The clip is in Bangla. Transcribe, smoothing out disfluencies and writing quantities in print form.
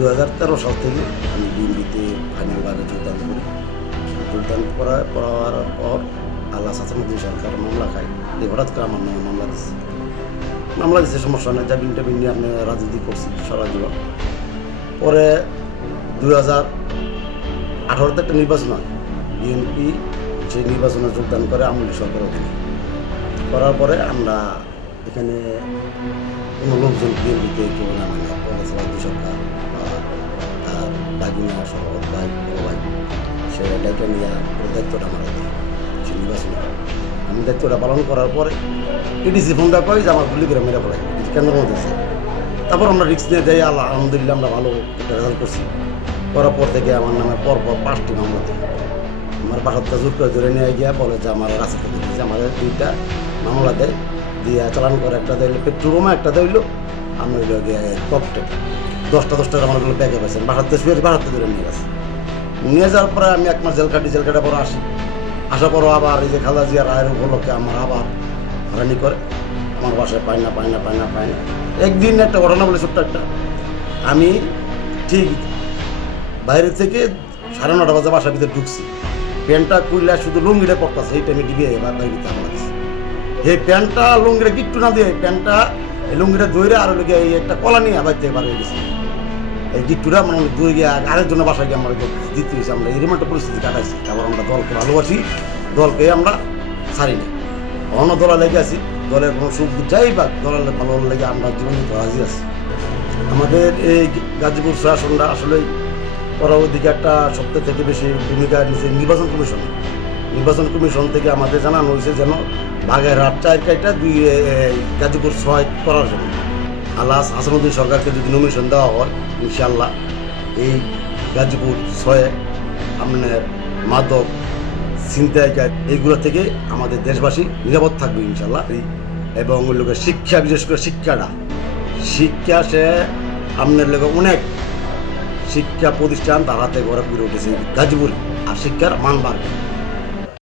2013 সাল থেকে আমি বিএনপিতে ফাইনালভাবে যোগদান করি। যোগদান করার পর আল্লাহ হাসানুদ্দিন সরকার মামলা খায়। এই হঠাৎ করে আমার নামে মামলা দিচ্ছে সমস্যা নেই, জামিন টামিন নিয়ে আমি রাজনীতি করছি সারা জীবন। পরে 2018-তে একটা নির্বাচন হয়, বিএনপি সেই নির্বাচনে যোগদান করে আওয়ামী লীগ সরকার অধীনে। করার পরে আমরা এখানে কোনো লোকজন বিএনপিতে কেউ নামে না, সরকার বা তার ভাগিনা সহজ ভাই বড় ভাই, সে দায়িত্ব নিয়ে দায়িত্বটা আমার সে নির্বাচনে আমি দায়িত্বটা পালন করার পরে এডিসি ফোনটা কয় যে আমার গুলি করে মেরে পড়ে কেন্দ্র মধ্যে। তারপর আমরা রিস্ক নিয়ে যাই, আলহামদুলিল্লাহ আমরা ভালো একটা রেজাল্ট করছি। করার পর থেকে আমার নামে পরপর 5টি মামলা দেয়। আমার বাসাতে জোর করে ধরে নিয়ে গিয়া বলে যে আমার রাস্তা থেকে দিয়েছে, আমার 2টা মামলা দেয় দিয়ে চালান করে। একটা দিল পেট্রোল, একটা দিল আমি গিয়ে ককটেল 10টা আমারগুলো ব্যাগে পাইছেন। বাসাতে ধরে নিয়ে গেছে। নিয়ে যাওয়ার পরে আমি 1 মাস জেল কাটার পরে আসি। আসার পরও আবার এই যে খালেদা জিয়া রায়ের উপলক্ষে আমার আবার হয়রানি করে, আমার বাসায় পায় না। একদিন একটা ঘটনা বলে ছোট্ট একটা, আমি ঠিক বাইরে থেকে 9:30 বাজে বাসার ভিতরে ঢুকছি। প্যান্টটা খুললে শুধু লুঙ্গিটা পড়তেছে, এই টাইমে ডিবিয়ে বাইরে আমার কাছে এই প্যান্টটা লুঙ্গিটা কিট্টু না দিয়ে প্যান্টটা এই লুঙ্গিটা ধরে আর লেগে এই একটা কলা নিয়ে বাইতে বার হয়ে গেছি। এই গিট্টুরা মানে দূরে গিয়ে আরেকজনের বাসায় গিয়ে আমরা দিতে হয়েছে। আমরা এরকম একটা পরিস্থিতি কাটাইছি। তারপর আমরা দলকে ভালোবাসি, দলকে আমরা ছাড়ি না, অন্য দলা লেগে আছি। দলের কোনো সুখ যাই বা দলের ভালো লেগে আমরা জীবনে রাজি আছি। আমাদের এই গাজীপুর শাসনটা আসলে পরবর্তীকে একটা সবথেকে থেকে বেশি ভূমিকা নিয়েছে নির্বাচন কমিশন থেকে আমাদের জানানো হয়েছে যেন বাগেরহাট 4 গাজীপুর 6 করার জন্য। আল্লাহ হাসানুদ্দিন সরকারকে যদি নমিনেশন দেওয়া হয়, ইনশাআল্লাহ এই গাজীপুর 6 আপনার মাদক ছিনতাইকারী এইগুলো থেকে আমাদের দেশবাসী নিরাপদ থাকবে ইনশাআল্লাহ। এবং ওই লোকের শিক্ষা, বিশেষ করে শিক্ষা সে আপনার লোক অনেক শিক্ষা প্রতিষ্ঠান তার হাতে ঘরে পুরে উঠেছে গাজীপুর, আর শিক্ষার মান বাড়বে।